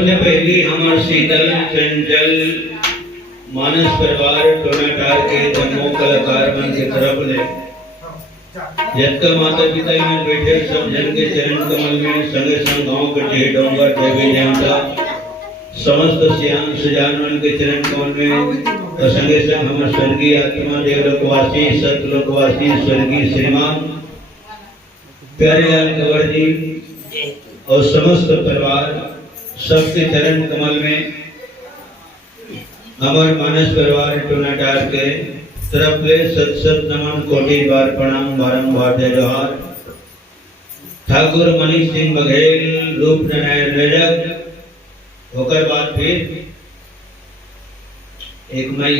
सबने पहली हमार शीतल चंचल मानस परिवार टोनाटार के जन्मों कलाकार मन के तरफ ले जत माता पिता में बैठे सब जन के चरण कमल में संग संग गांव के डोंगर देवी देवता समस्त सियान सुजानवन के चरण कमल में और संगे संग हमारे स्वर्गीय आत्मा देवलोकवासी सतलोकवासी स्वर्गीय श्रीमान प्यारेलाल कंवर जी और समस्त परिवार सबके चरण कमल में हमारे मानस परिवार टोनाटार के तरफ ले सत सत नमन कोटि बार प्रणाम बारंबार जय जोहार। ठाकुर मनीष सिंह बघेल रूप नारायण रजक होकर बाद फिर एक मई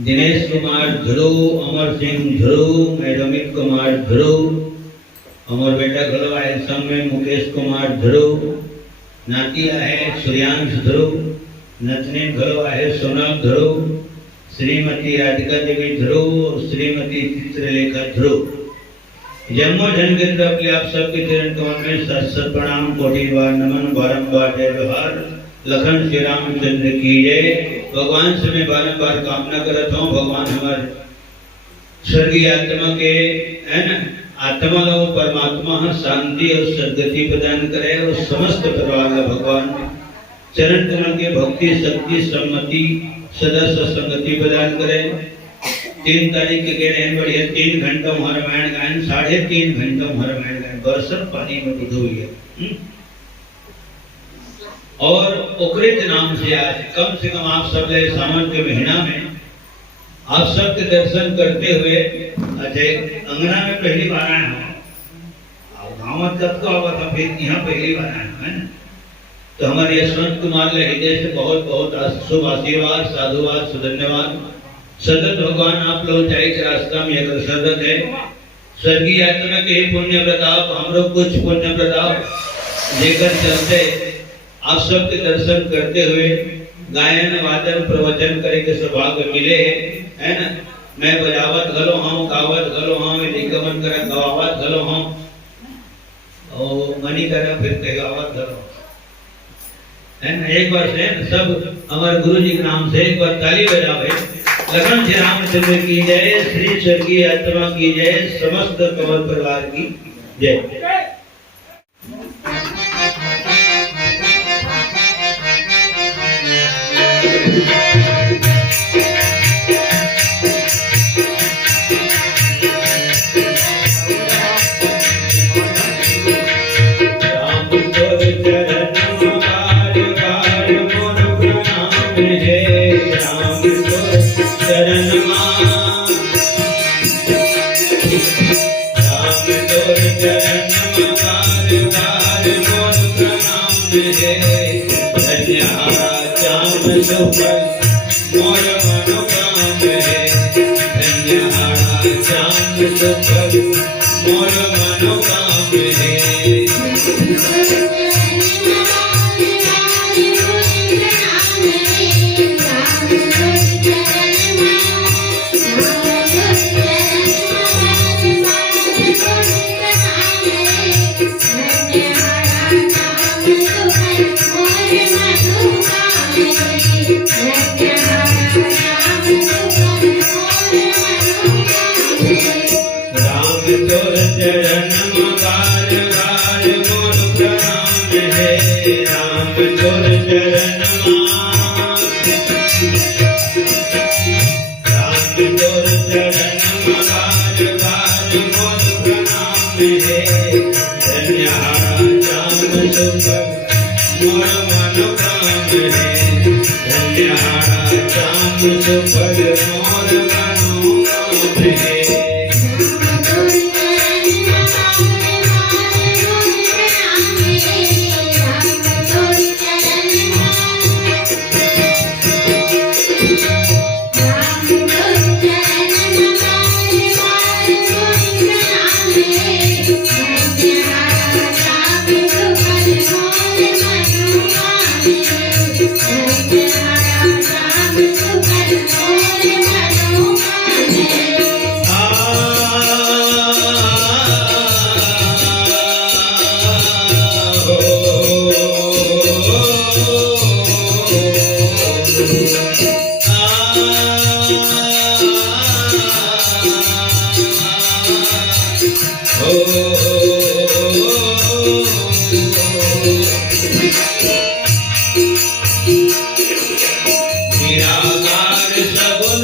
दिनेश कुमार ध्रुव अमर सिंह ध्रुव रमित कुमार ध्रुव अमर बेटा घलो है समय मुकेश कुमार ध्रुव नाती है सूर्यांश ध्रुव नतनी घलो है सोनल ध्रुव श्रीमती राधिका देवी ध्रुव और श्रीमती चित्रलेखा ध्रुव जन्मो जन के तरफ ले आप सबके चरण कमल में सत सत प्रणाम कोटि बार नमन बारंबार जय जोहार। लखन श्री रामचंद्र की जय। भगवान से मैं बारंबार कामना करता हूँ भगवान हमारे स्वर्गीय आत्मा के है ना आत्मा और परमात्मा शांति और सद्गति प्रदान करे और समस्त परिवार का भगवान चरण कमल के भक्ति शक्ति सम्मति सदा संगति प्रदान करे। 3 तारीख के कह रहे हैं बढ़िया 3 घंटा रामायण गायन 3.5 घंटा रामायण गायन बरसत पानी में डूब हुई है और उकरित नाम से आज कम से कम आप सब ले सावन के महीना में आप सबके दर्शन करते हुए अजय अंगना में पहली बार आए हो गाँव में तब तो आवा था फिर यहाँ पहली बार आए है ना। तो हमारे यशवंत कुमार ले हृदय से बहुत बहुत शुभ आशीर्वाद साधुवाद सुधन्यवाद। सतत भगवान आप लोग जाए के रास्ता में अग्रसर है स्वर्गीय आत्मा के पुण्य प्रताप हम लोग कुछ पुण्य प्रताप लेकर चलते आप सबके दर्शन करते हुए गायन वादन प्रवचन करे के सौभाग्य मिले है ना। मैं बजावत घलो हूँ गावत घलो हूँ निगमन कर गवावत घलो हूँ और मनी कर फिर के गावत घलो है ना। एक बार से सब हमारे गुरु जी के नाम से एक बार ताली बजावे। लखन श्री रामचंद्र की जय श्री स्वर्गीय आत्मा की जय समस्त कंवर परिवार की जय। राम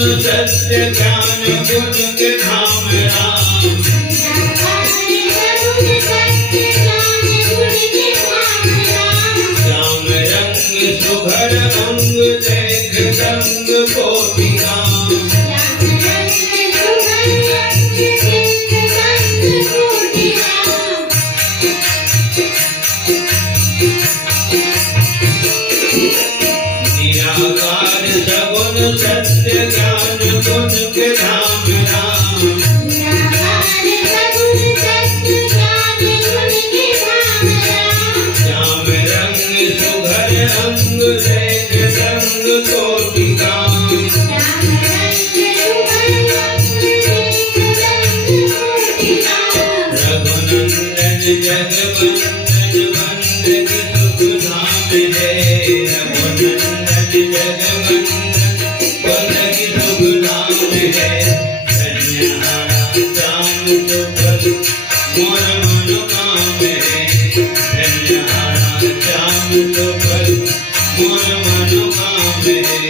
सत्य ज्ञान गुण के धाम राम श्याम रंग सुभर अंग देख रंग कोटि राम निराकार सगुण सत्य ज्ञान गुण के धाम राम श्याम रंग सुघर अंग देख रंग कोटि राम रघुनंदन जगवंदन वंदन सुख धाम है रघुनंदन जगवंदन वंदन सुख धाम है धन्यहारा श्याम सुफल मोर मन काम है धन्यहारा श्याम सुफल मोर मन काम है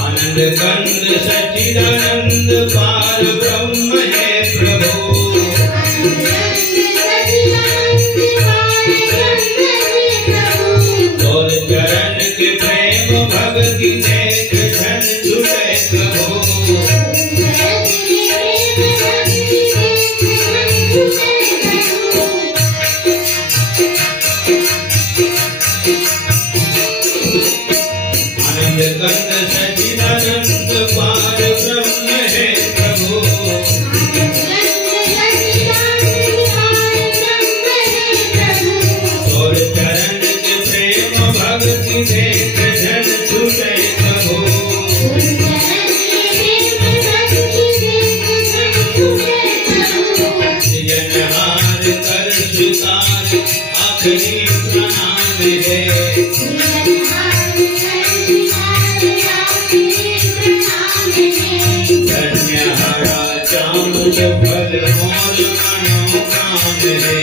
आनंद कंद सच्चिदानंद पार ब्रह्म है प्रभु और चरण के प्रेम भक्ति देख धन छुटे प्रभु आनंद कंद सच्चिदानंद पार ब्रह्म है प्रभु और चरण के प्रेम भक्ति देख जन छूटे प्रभु जनहार कर स्वीकार आखिरी प्रणाम है धन्यहारा श्याम सुफल मोर मनो काम है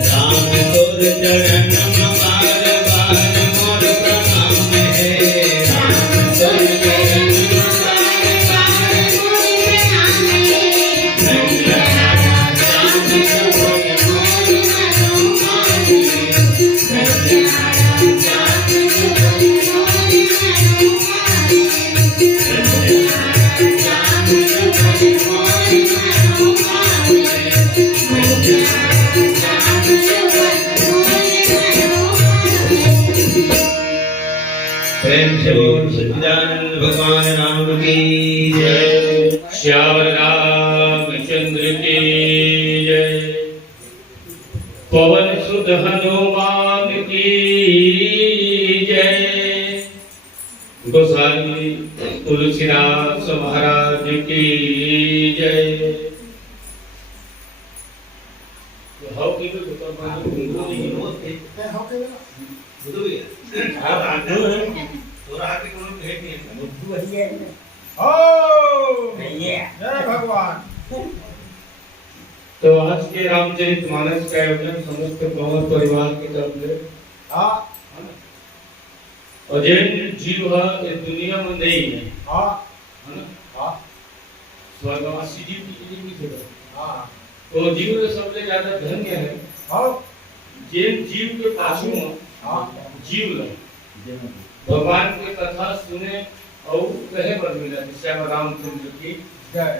राम तोर चरण बार बार मोर प्रणाम है राम तोर चरण बार बार मोर प्रणाम है धन्यहारा श्याम सुफल मोर मनो काम है धन्यहारा श्याम सुफल मोर मनो काम है धन्यहारा श्याम सुफल मोर मनो काम है प्रेम से बोल सच्चिदानंद भगवान राम की जय श्याम रामचंद्र की जय पवन सुत हनुमान की जय गोसाई तुलसीदास महाराज की जय भगवान तो आज के रामचरितमानस का आयोजन समस्त पवन परिवार की तरफ से और जिन जीव इस दुनिया में नहीं है स्वर्गवासी जीव की तो जीव सबसे ज्यादा धन्य है जिन जीव के पाछू में जीव लगे भगवान की कथा सुने और कहे पर मिला श्याम रामचंद्र की जय।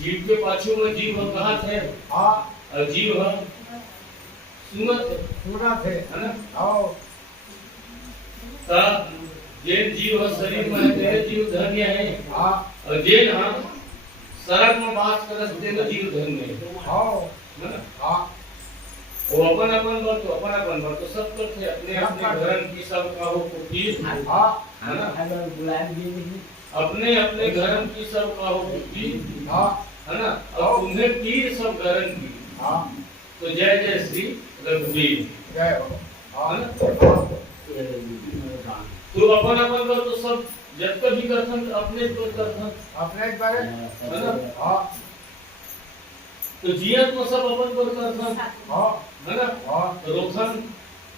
जीव के पाछू में जीव कहा थे और जीव सुनत है ना। जेन जीव शरीर में है जीव धन्य है और जेन सड़क में बात करत तेन जीव धन्य है ना। वो अपन अपन बर तो सब करते अपने अपने धर्म की सब का हो पीर है ना। अपने अपने धर्म की सब का हो पीर है ना। और उन्हें पीर सब धर्म की तो जय जय श्री रघुवीर जय है ना। तो अपन बर तो सब जब कभी करथन अपने को करथन अपने बारे है ना। तो जियत में सब अपन पर करथन है ना। तो रोथन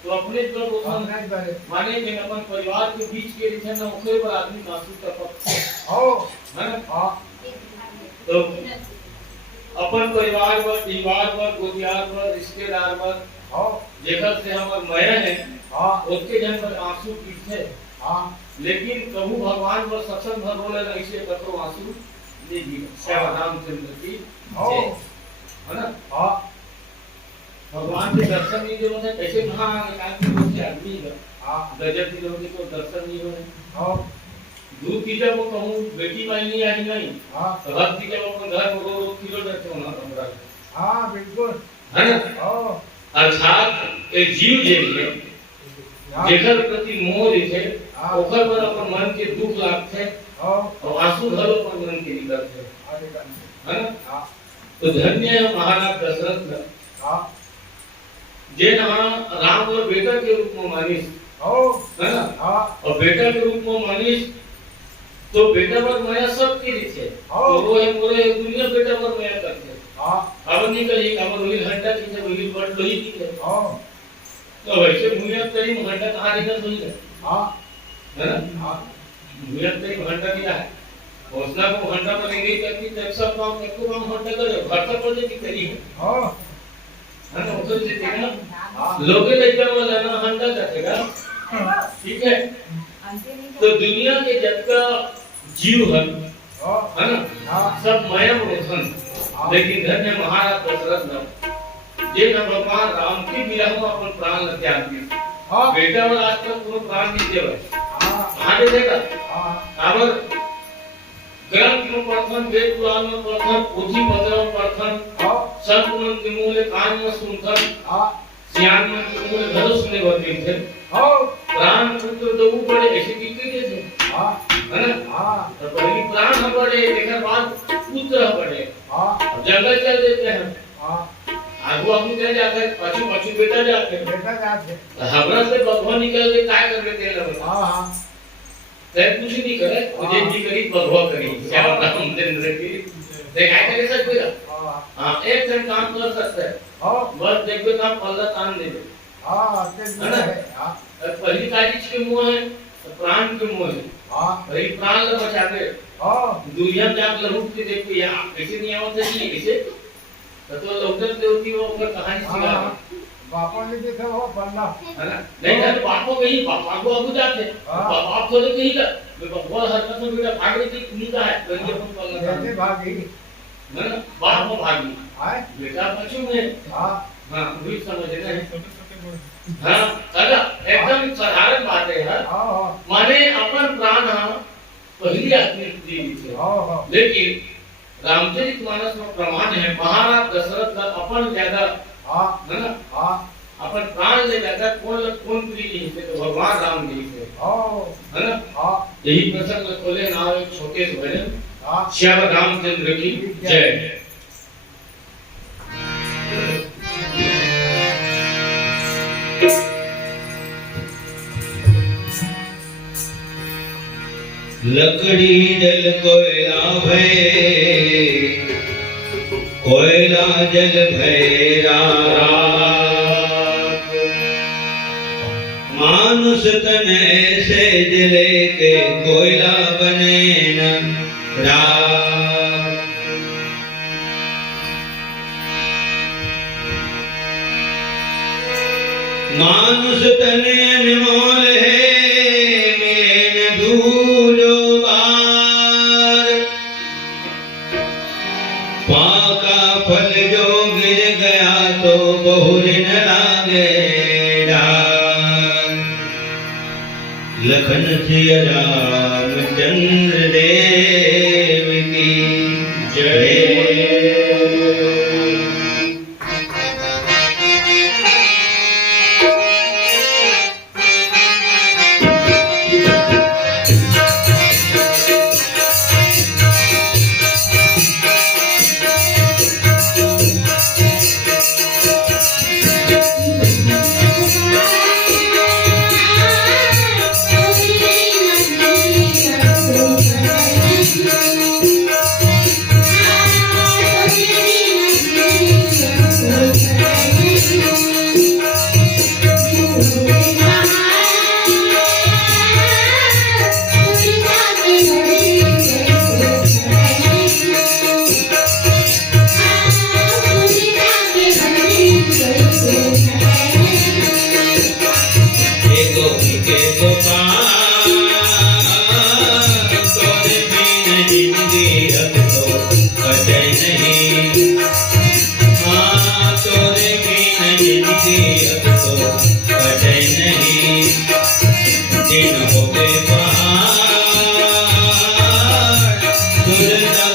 तो अपने पर रोथन अपने बारे माने कि अपन परिवार के बीच के रिथे ना ओकरे पर आदमी कासू टपक है ना। तो अपन परिवार पर दीवार पर गोदियार पर रिश्तेदार पर जेकर से हमर मया है उसके जन पर आंसू गिरथे लेकिन कबू भगवान पर सत्संग भर बोले नहीं से कतरो आंसू नहीं गिरे। श्याम रामचंद्र की जय है ना। भगवान के दर्शन नहीं जो है कैसे कहां आदमी आदमी गजब की लोग को दर्शन नहीं हो दूध की जब वो कहूं बेटी माई नहीं आई नहीं तो भक्त की जब अपन घर में रो किलो रहते हो ना हमरा बिल्कुल है ना। अर्थात एक जीव जे जेकर प्रति मोह दिखे ओकर पर अपन मन के दुख लागथे और आंसू घलो अपन मन के निकलथे है ना। तो धन्य है महाराज दशरथ जे राम और बेटा के रूप में मानिस है ना। और बेटा के रूप में मानिस तो बेटा पर माया सब की दिखे तो वो है मोरे दुनिया बेटा पर माया करते अब निकल एक अब वही घंटा की जब वही वर्ड लोही की है तो वैसे मुझे तेरी घंटा कहां निकल हुई है ना। मुझे तेरी घंटा दिया है घोषणा को घंटा पर नहीं करती तब सब काम सबको काम घंटा करे घंटा पर नहीं करी है ना। उधर से देखना लोगे लेकर वाला ना घंटा करेगा ठीक है। तो दुनिया के जब का जीव है ना सब माया में रोशन लेकिन धन्य महाराज दशरथ न जे न भगवान राम के विरह में अपन प्राण त्याग दिए बेटा और आज तक कोनो प्राण नहीं देवे आगे देखा अगर ग्रंथ में पढ़न वेद पुराण में पढ़न पोथी पत्र में पढ़न संत मन के मूल कान में सुनथन सियान मन के मूल घर सुने होते थे प्राण पुत्र दो बड़े ऐसे दिखते थे है ना। तो पहली प्राण बड़े देखकर बाद पुत्र बड़े जंगल चल देते हैं आगू आगू चल जाते हैं पछू पछू बेटा जाते हैं हमरा से भगवान निकल के काय कर लेते हैं लोग ते कुछ नहीं करे मुझे जी करी भगवा करी श्याम रामचंद्र की ते काय करे सकते हां एक जन काम कर सकते है बस देखो काम पल्ला तान दे है ना। पहली तारीख के मुंह है प्राण के मुंह है भाई प्राण ल बचावे दुनिया में जाके रूप के देखो यहां कैसे नहीं आवत है कैसे तो लोकल देवती वो ऊपर कहानी सिखा बापा ने देखा वो बल्ला है ना। नहीं है बापो कहीं बापा को आगू जाते बाप थोड़े कहीं का भगवान हरकत में बेटा भाग रही थी का है तो ये अपन पल्ला कैसे भागी ना बाप को भागी हां बेटा पछू में हां वही समझना है हाँ दादा एकदम साधारण बात है यार माने अपन प्राण पहली आदमी दी थे लेकिन रामचरितमानस में प्रमाण है महाराज दशरथ का अपन ज्यादा है ना अपन प्राण ले ज्यादा कौन प्रिय थे तो भगवान राम जी थे है ना। यही प्रसंग खोले ना एक छोटे से भजन श्याम रामचंद्र की जय। लकड़ी जल कोयला भय कोयला जल भय राख मानुष तन ऐसे जले के कोयला बने न राख मानुष तन अनमोल है मेन धूलो बार पाका फल जो गिर गया तो बहुर न लागे डार लखन सिय रामचंद्र देव की जय।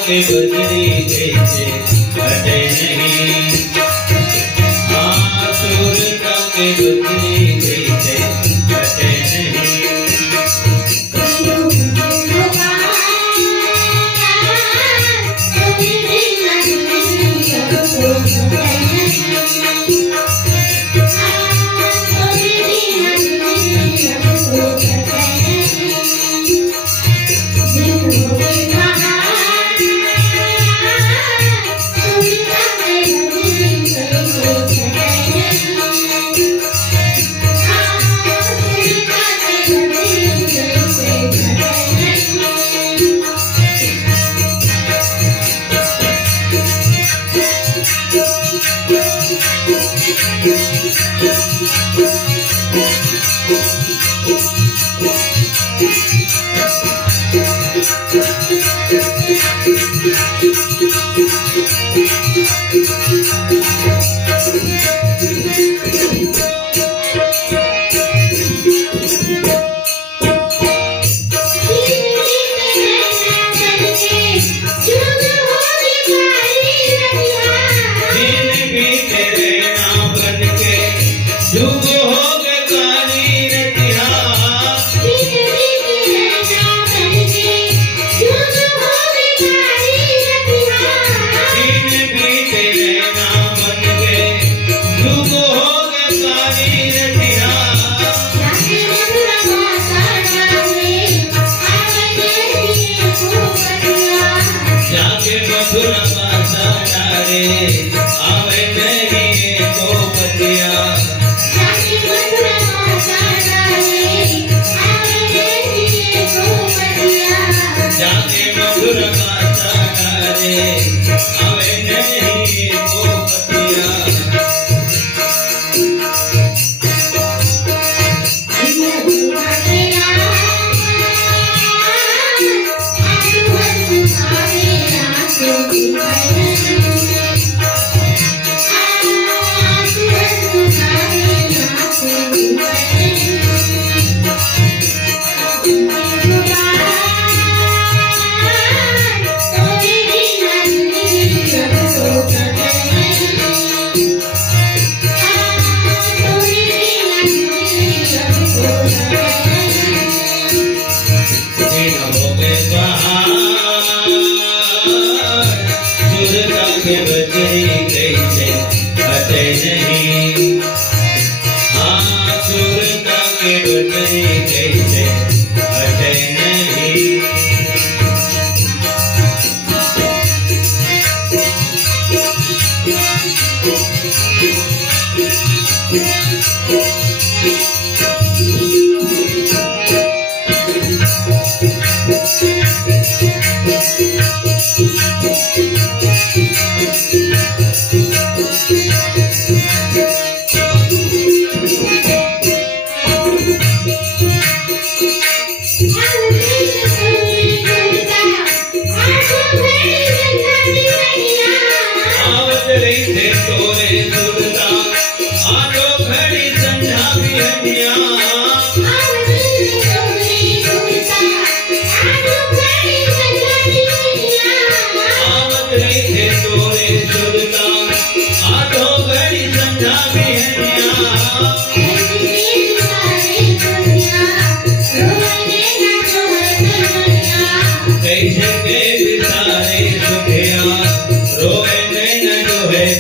बजरी कैसे हटे नहीं आसुर के बजरी कैसे हटे नहीं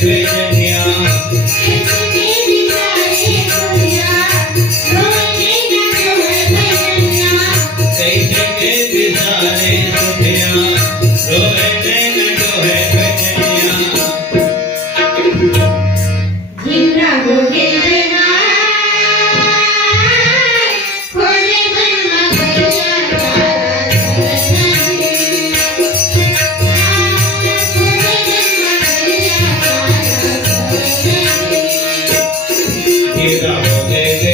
भेजनिया कैसे के बिसारे सुधिया रोए नैन डोहे भेजनिया हीरा हो गए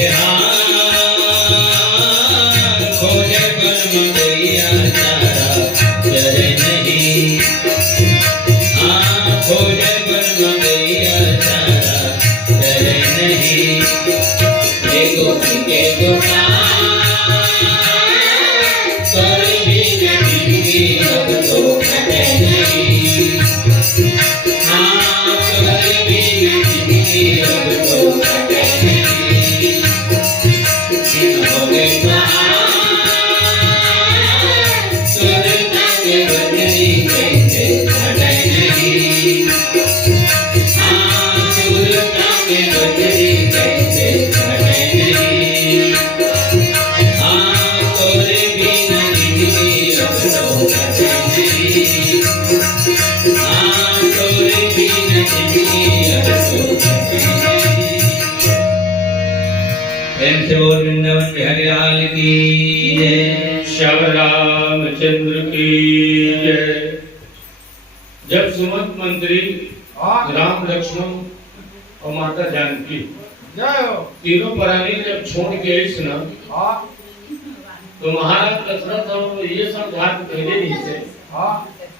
हार खोजे बन गैया तारा डरे नहीं हाँ खोजे बन गैया तारा डरे नहीं एगो कर भी नहीं अब तो कटे नहीं हाँ कर भी नहीं अब तो कटे नहीं हो गए के बदली कैसे छटे नहीं हाँ सुरता के बदली कैसे छटे नहीं हाँ तोरे बिना जिंदगी अब तो कटे नहीं हाँ तोरे बिना जिंदगी अब तो कटे नहीं प्रेम से बोल वृंदावन बिहारी लाल की जय श्याम रामचंद्र की जय। जब सुमंत मंत्री हाँ राम लक्ष्मण और माता जानकी जय हो तीनों प्राणी जब छोड़ के इस न हाँ तो महाराज दशरथ और ये सब घाट पहले नहीं थे हाँ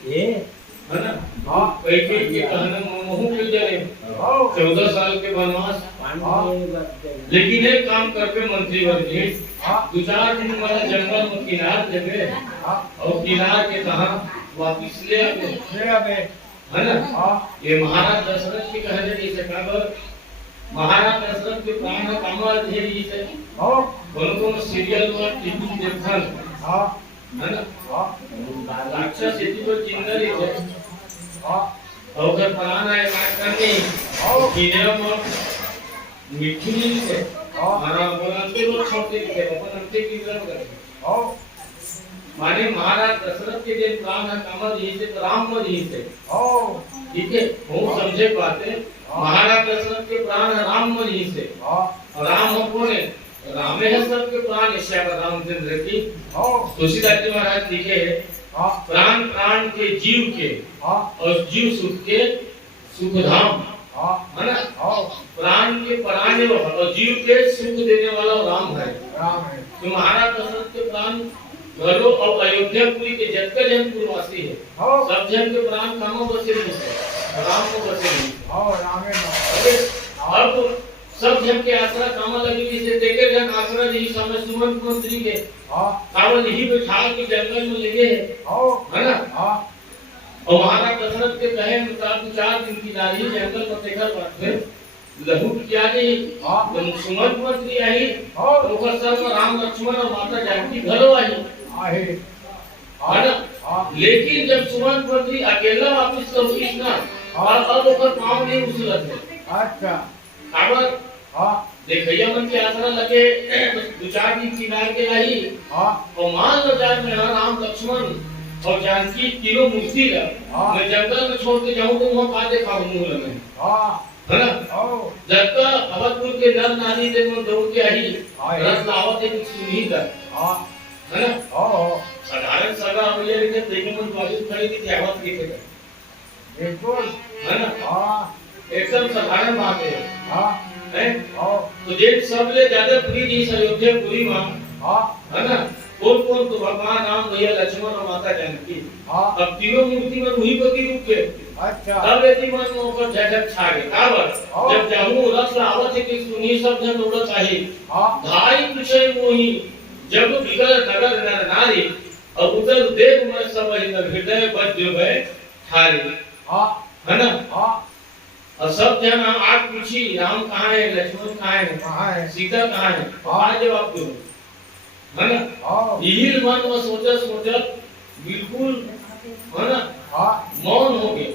है ना हाँ कैकेयी के कहने महू मिल जाए हाँ 14 साल के वनवास लेकिन एक काम करके मंत्री बन गए हाँ 2-4 दिन वाला जंगल में किनार जगह हाँ और किनार के कहा वापिस ले आए ले आवे है ना हाँ ये महाराज दशरथ के कहने जैसे कहा महाराज दशरथ के प्राण कामर थे जैसे हाँ उनको सीरियल में टीवी देखन हाँ है ना हाँ राक्षस यदि को चिंता ही थे हाँ और अगर प्राण आए बात करनी हाँ किने में मिठी नहीं थे हाँ हमारा बोला तो लोग छोटे थे अपन अंते की तरफ करते हाँ माने महाराज दशरथ के दिन प्राण कामर जी से राम में जी से हाँ ठीक है वो समझे बातें महाराज दशरथ के प्राण राम में जी से हाँ और राम कौन है रामे है सबके प्राण श्याम रामचंद्र की हाँ तुलसीदास जी महाराज लिखे है हाँ प्राण प्राण के जीव के हाँ और जीव सुख के सुखधाम हाँ है ना हाँ प्राण के प्राण और जीव के सुख देने वाला राम है राम है तो महाराज दशरथ के प्राण घरों और अयोध्यापुरी के जतका जनपुरवासी है हाँ सब जन के प्राण कहाँ बसे नहीं है राम को बसे नहीं हाँ राम है अरे अब सब जन के आसरा कामा लगी हुई से देखे जन आसरा जी समय सुमंत मंत्री के हाँ कावल ही बिठा के जंगल में लगे है हाँ ना हाँ और महाराज दशरथ के कहे अनुसार 4 दिन की नारी जंगल में देखा बात लहू क्या नहीं हाँ जब सुमंत मंत्री आई हाँ तो ओकर सर में राम लक्ष्मण और माता जानकी घरो आई आहे है ना हाँ लेकिन जब सुमंत मंत्री अकेला वापस लौटिस ना अब ओकर पांव नहीं उछलत है अच्छा काबर हाँ देखैया मन के आसरा लगे 2-4 दिन किनार के लाई हाँ और मान लो जाए मैं राम लक्ष्मण और जानकी तीनों मूर्ति है हाँ। मैं जंगल में छोड़ के जाऊं तो वहां पा देखा मुंह लगे हाँ है ना ओ जब तक अवधपुर के नर नारी देव में दौड़ के आई हाँ। रस लावत एक सुनी कर हाँ है ना ओ साधारण सगा होले लेके देखे मन बाजू खड़े की त्यावत की थे बिल्कुल है ना हाँ एकदम साधारण बात है हाँ हैं ओ तो जे सब ले ज्यादा पूरी जी अयोध्यापुरी मां हाँ है ना कौन कौन तो भगवान राम भैया लक्ष्मण और माता जानकी हाँ अब तीनों मूर्ति में वही पति रूप के अच्छा तब यदि मन में ऊपर झटक छा गए काबर हाँ। जब जाऊं रथ लावत है कि सुनी सब जन उड़त आहे हाँ धाई पूछे मोही जब विकल नगर नर नारी और उतर देव में सब हृदय बज जो है ठारी हाँ है ना हाँ और सब जन आग पूछी राम कहाँ है लक्ष्मण कहाँ है कहाँ है सीता कहाँ है आज जवाब दो है ना हाँ यही मन में सोचा सोचा बिल्कुल है ना हाँ मौन हो गए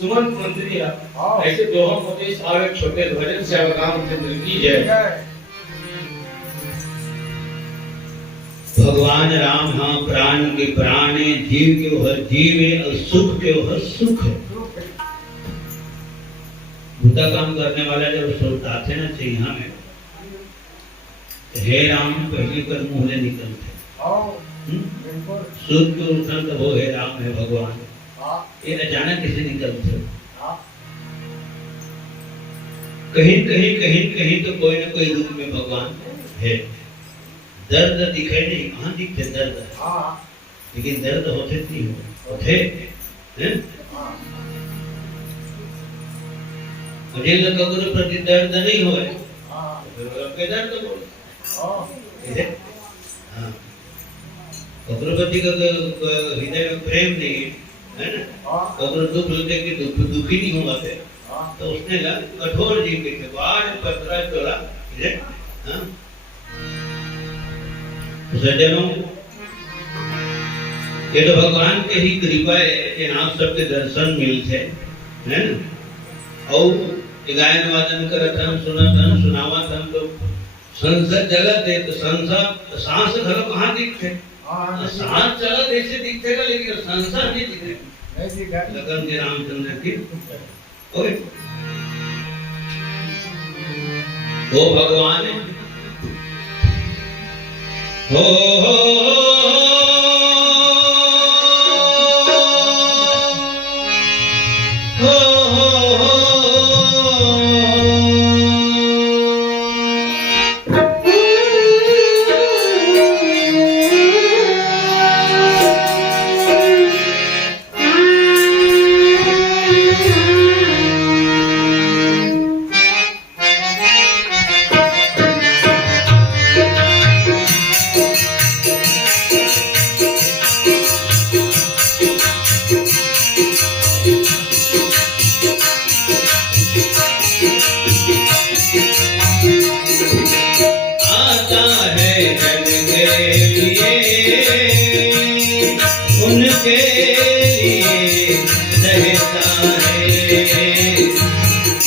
सुमंत मंत्री हाँ। ऐसे दोहा मोटे सारे छोटे भजन से रामचंद्र की जय। जय। भगवान राम हाँ प्राण के प्राण है, जीव के हर जीव है और सुख के हर सुख है। बुरा काम करने वाला जब सोचता थे ना चिन्हा में, हे राम पहली कर मुंह ले निकलते, बिल्कुल। सूर्य के उठन तो वो हे राम है भगवान, हाँ। ये अचानक किसे निकलते। हाँ। कहीं कहीं कहीं कहीं तो कोई ना कोई रूप में भगवान है। दर्द दिखे नहीं, कहाँ दिखते दर्द, हाँ। लेकिन दर्द होते नहीं होते हैं। मुझे लगा करो प्रति दर्द नहीं होए, हाँ। के दर्द बोल। हाँ। हाँ, ककरो प्रति का हृदय में प्रेम नहीं है ना, हाँ। ककरो दुख लगते कि दुखी नहीं हुआ थे, हाँ। तो उसने कठोर जीव के बाढ़ पत्रा चोरा। हाँ, सज्जनों, ये तो भगवान के ही कृपा है कि आप सबके दर्शन मिलते है ना। और गायन वादन करत हम सुनत हम सुनावत हम तो संसद जगत है, तो संसद सांस घर कहाँ दिखते, हाँ। सांस चलत ऐसे दिखेगा, लेकिन संसद नहीं दिखे। नहीं दिखा। लगन के रामचंद्र की ओए, वो भगवान है। हो उनके लिए रहता है,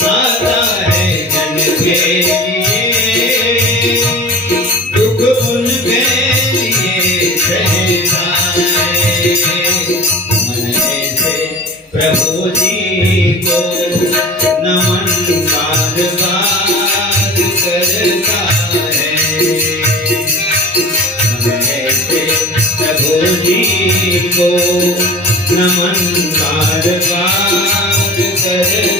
आता है जन के लिए, दुख उनके लिए सहता है। मन ऐसे प्रभु जी को नमन बार बार करता है। मन ऐसे प्रभु जी को नमन बार बार करता है।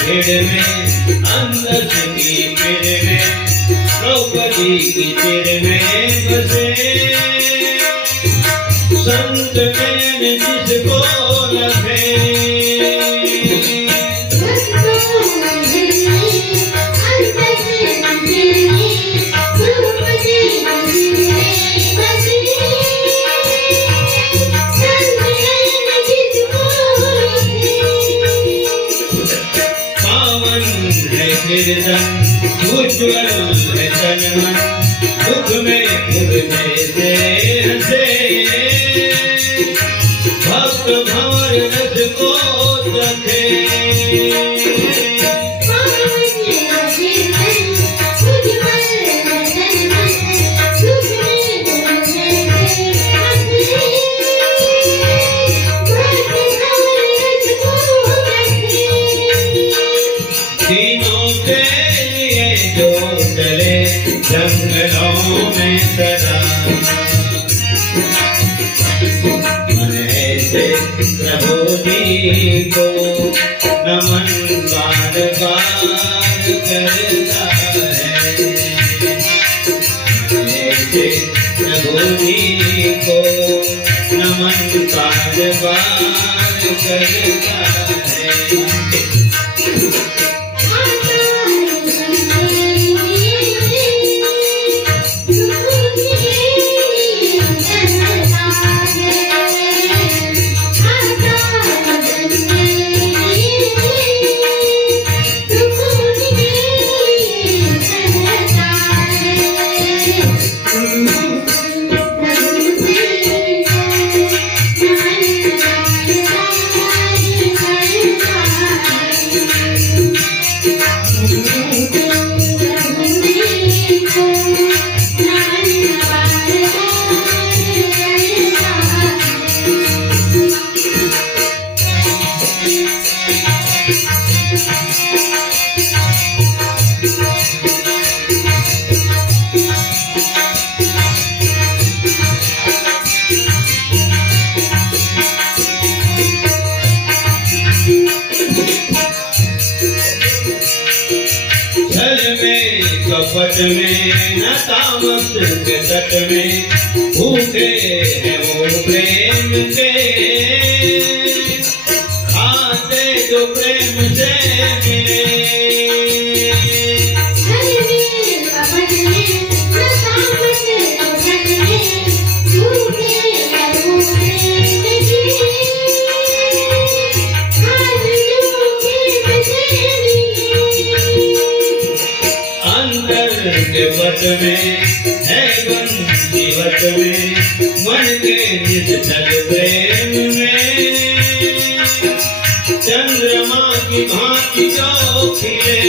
भीड़ में अंदर की भीड़ में द्रौपदी की भीड़ में बसे संत मैंने जिसको लगे द्रौपदी कीर्तन उज्ज्वल है तन मन दुख में खुलने से हंसे भक्त भंवर रस को रखे तीनों के लिए जो चले जंगलों में सदा मन ऐसे प्रभु जी को नमन बार बार करता है मन ऐसे प्रभु जी को नमन बार बार करता है कपट में न तामस के तट में भूखे हैं वो प्रेम के खाते जो प्रेम से मिले के वट में है बंसी वट में मन के निश्चल प्रेम में चंद्रमा की भांति जो खिले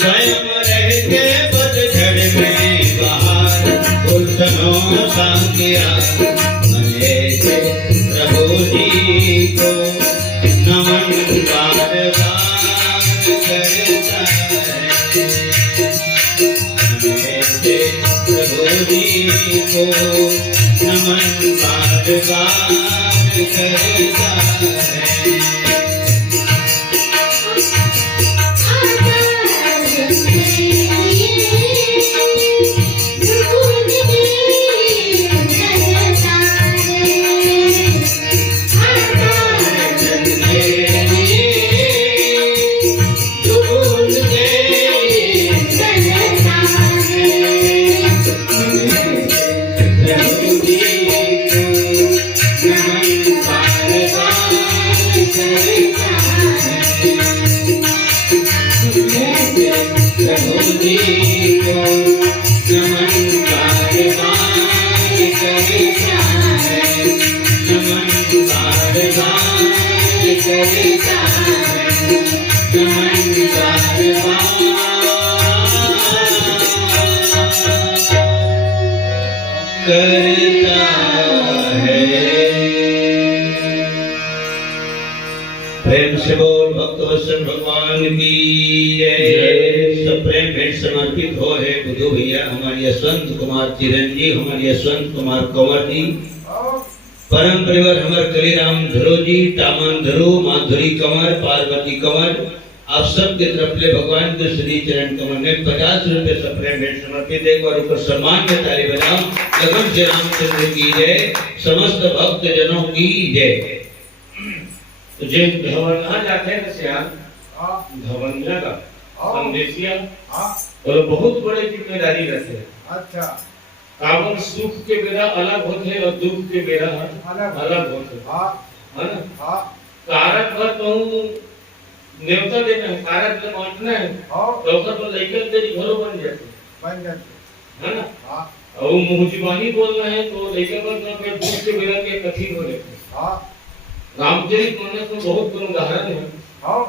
स्वयं रह के पतझड़ में बाहर उल्टनों सा किया मने से प्रभु जी को नमन बार बार करता है मने से प्रभु जी को नमन बार बार करता है करता है। प्रेम से बोल भक्तवत्सल भगवान की जय। सब प्रेम भेंट समर्पित हो है बुद्धू भैया, हमारे यशवंत कुमार चिरंजीव, हमारे यशवंत कुमार कंवर जी, परम परिवार हमारे कलीराम धरो जी, टामन धरो, माधुरी कंवर, पार्वती कंवर, आप सबके तरफ ले भगवान के श्री चरण कमल में 50 रुपए सब प्रेम भेंट समर्पित। एक बार ऊपर सम्मान में ताली बजाओ। लगन श्री रामचंद्र की जय, समस्त भक्त जनों की जय। तो जे धवन आ जाते हैं ना श्याम, धवन लगा हाँ। संदेशिया हाँ और बहुत बड़े जिम्मेदारी रहते हैं। अच्छा कावन सुख के बेरा अलग होते और दुख के बेरा अलग अलग होते हाँ है ना। हाँ कारक भर कहूँ न्योता देना है, कारक ले बांटना है, हाँ तो ओकर पर लइका तेरी घरों बन जाते बन जाते है ना। हाँ और मुंह जुबानी बोलना है तो लइका पर ना फिर दुख के बेरा के कठिन हो जाते हैं। हाँ रामचरितमानस में बहुत बड़ा उदाहरण है। हाँ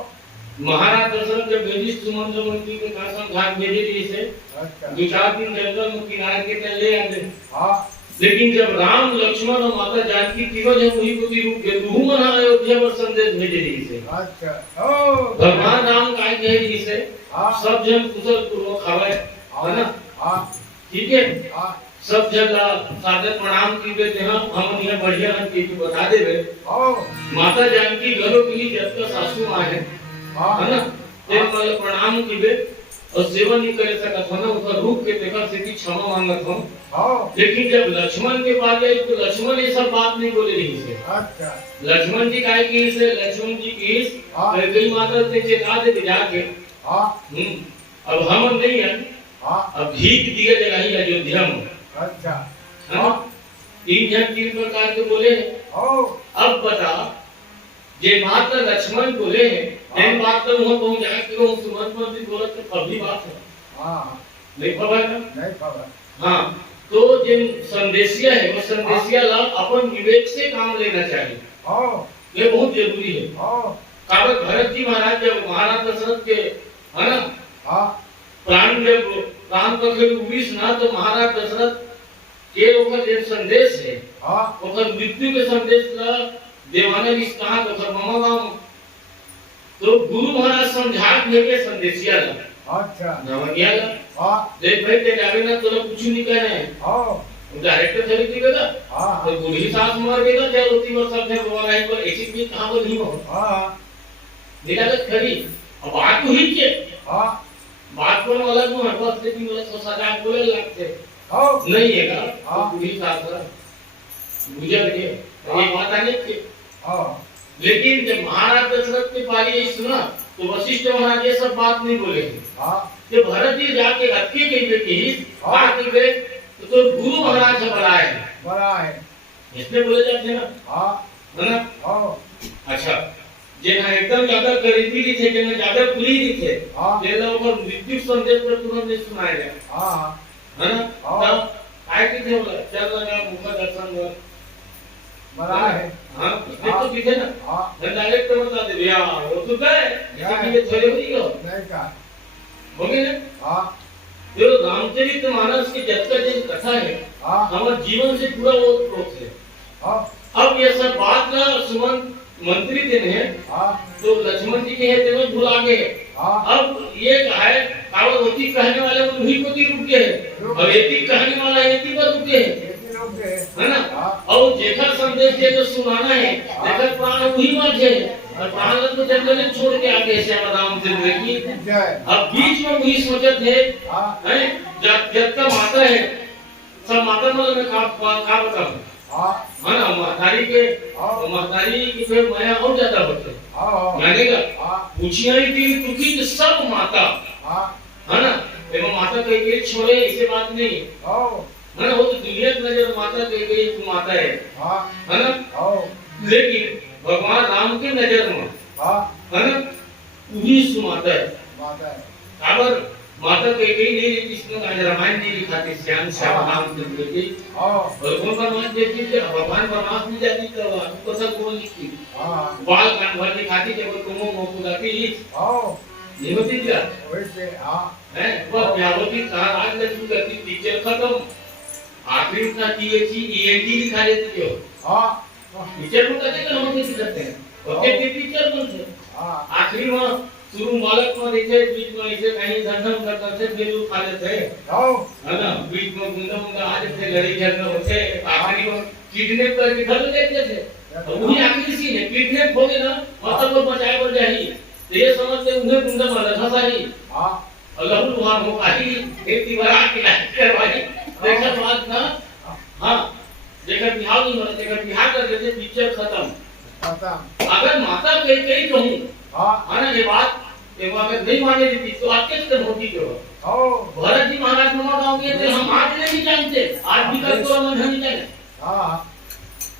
महाराज दशरथ जब भेजी सुमंत्र मंत्री के कासम घाट भेजे थे इसे अच्छा 2-4 दिन जंगल में किनारे के तले ले आते। हाँ लेकिन जब राम लक्ष्मण और माता जानकी तीनों जन वही को रूप के तू मना अयोध्या पर संदेश भेजे थे इसे। अच्छा ओ भगवान राम काय कहे इसे हाँ सब जन कुशल पूर्वक खावे है ना। हाँ ठीक है हाँ सब जन सादर प्रणाम की देते हैं हम यह बढ़िया हम की बता देवे। ओ माता जानकी घरों की जब तक सासू मां है हाँ ना ते मतलब प्रणाम की बे और सेवा नहीं करे सकत हो ना उसका रूप के देखा से कि क्षमा मांगत हो। हाँ लेकिन जब लक्ष्मण के पास गए तो लक्ष्मण ये सब बात नहीं बोले रही से। अच्छा लक्ष्मण जी काय की से लक्ष्मण जी की हाँ। कई माता से चेता दे जाके हाँ अब हम नहीं है हाँ अब भीख दिए जगह अयोध्या में अच्छा है ना। तीन प्रकार के बोले हैं। ओ अब बता जे मात्र लक्ष्मण बोले हैं तेन बात तो वहां पहुंच जाए कि वो सुमंत मंत्री बोला तो कभी बात है हाँ नहीं खबर ना। नहीं खबर हाँ तो जिन संदेशिया है वो संदेशिया ला अपन विवेक से काम लेना चाहिए। ओ ये बहुत जरूरी है। ओ कावत भरत जी महाराज जब महाराज दशरथ के है ना हाँ प्राण पखेरु उड़ीस ना तो महाराज दशरथ के ओकर जे संदेश है हाँ ओकर मृत्यु के संदेश ला देवाने रिस कहा तो ओकर मामा गांव तो गुरु महाराज समझा भेजे संदेशिया ला अच्छा नवनिया ला हाँ देख भाई ते जावे ना तो कुछ नहीं कहे हैं ओ डायरेक्टर चली थी बेटा हाँ तो बूढ़ी सास मर गई ना जब उतनी वर्ष सब थे भगवान आई पर ऐसी भी कहां पर नहीं हो हाँ निकालत खरी अब बात हुई के हाँ बात को अलग में बस लेकिन वो तो सदा बोले लगते ओ नहीं है का हाँ। तो पूरी सासरा गुजर गए ये बात आने के। हाँ लेकिन जब महाराज दशरथ की पारी ये सुना तो वशिष्ठ महाराज ये सब बात नहीं बोले। हाँ जब भरत जी जाके अटके गई बेटी बात की वे तो गुरु महाराज से बुलाए बड़ा है इसलिए बोले जाते ना हाँ है ना। ओ अच्छा जेना एकदम ज्यादा गरीबी दी थे जेना ज्यादा खुली दी थे हाँ ले लो और मृत्यु संदेश पर तुरंत नहीं सुनाया गया हाँ है ना। हाँ। तब काय की थे बोला चल लगा मुख दर्शन हुआ बड़ा है हां इसलिए तो दिखे ना हाँ डायरेक्ट बता दे भैया वो तो गए इसके लिए थोड़े हुई हो नहीं का गए ना। हाँ जो रामचरितमानस की जब तक जो कथा है हाँ हमारे जीवन से पूरा वो प्रोत है। हाँ अब ये सब बात ना सुमंत मंत्री देने हैं हाँ तो लक्ष्मण जी के हैं तेरे भुला गए। हाँ अब ये है कावती कहने वाले उन्हीं को ती रुके हैं और एती कहने वाला एती पर रुके हैं ऐसे लोग के है ना। हाँ और जेखर संदेश दे तो सुनाना है जेखर प्राण वही मार है और प्राण को जंगल में छोड़ के आगे श्याम रामचंद्र की जय अब बीच में वही सोचत है हाँ जब जब का माता है सब माता मतलब में का बताऊं हाँ है ना। महतारी के हाँ महतारी की फिर माया और ज्यादा होते हाँ मानेगा हाँ पूछिया ही तीन दुखी तो सब माता हाँ है ना। एवं माता कही गई छोड़े ऐसे बात नहीं ओ है ना। वो तो दुनिया की नजर माता कही गई तू माता है हाँ ना। ओ लेकिन भगवान राम के नजर में हाँ है ना वही सुमाता है। माता है अगर माता कही गई नहीं इसमें आज रामायण नहीं लिखाती श्याम श्याम रामचंद्र की ओ और कौन परमात्मा देती थे भगवान परमात्मा में जाती तो आपको सब कौन लिखती हाँ बाल कान भर दिखाती जब तुम मोको जाती ओ नहीं होती क्या वैसे हाँ है वो क्या होती कहा आज तक शुरू करती टीचर खत्म आखिरी का टीएची ईएनटी लिखा देती हो हाँ टीचर को कहते हैं हम कैसे करते हैं और के टीचर बनते हाँ आखिरी में शुरू बालक में देखे बीच में ऐसे कहीं दर्शन करते थे फिर वो खा लेते ओ है ना। बीच में गुंडा मुंडा आ जाते लड़ाई झगड़ा होते आखिरी में किडनैप करके घर ले जाते थे तो वही आखिरी सीन है किडनैप हो गए ना मतलब वो बचाए और जाही तो ये समझते उन्हें गुंडा मारा फंसाई हाँ अल्लाह वहां हो आई एक दीवार की लाइट करवाई देखा बात ना। हां देखा बिहार नहीं होना देखा बिहार कर देते पिक्चर खत्म। खत्म अगर माता कही कहूं हाँ है ना ये बात कि वो अगर नहीं माने थी तो अत्यंत होती क्यों? आओ भरत जी महाराज ममा गांव गए थे, हम आज नहीं जानते, आज भी कल को हम नहीं जाने। हाँ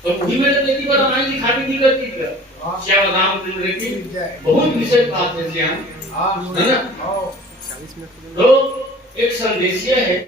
तो मुझे में देखी पर हमारी दिखाई नहीं करती क्या? हाँ श्याम राम चंद्र की बहुत विशेष बात है श्याम, हाँ है ना? आओ तो एक संदेश ये है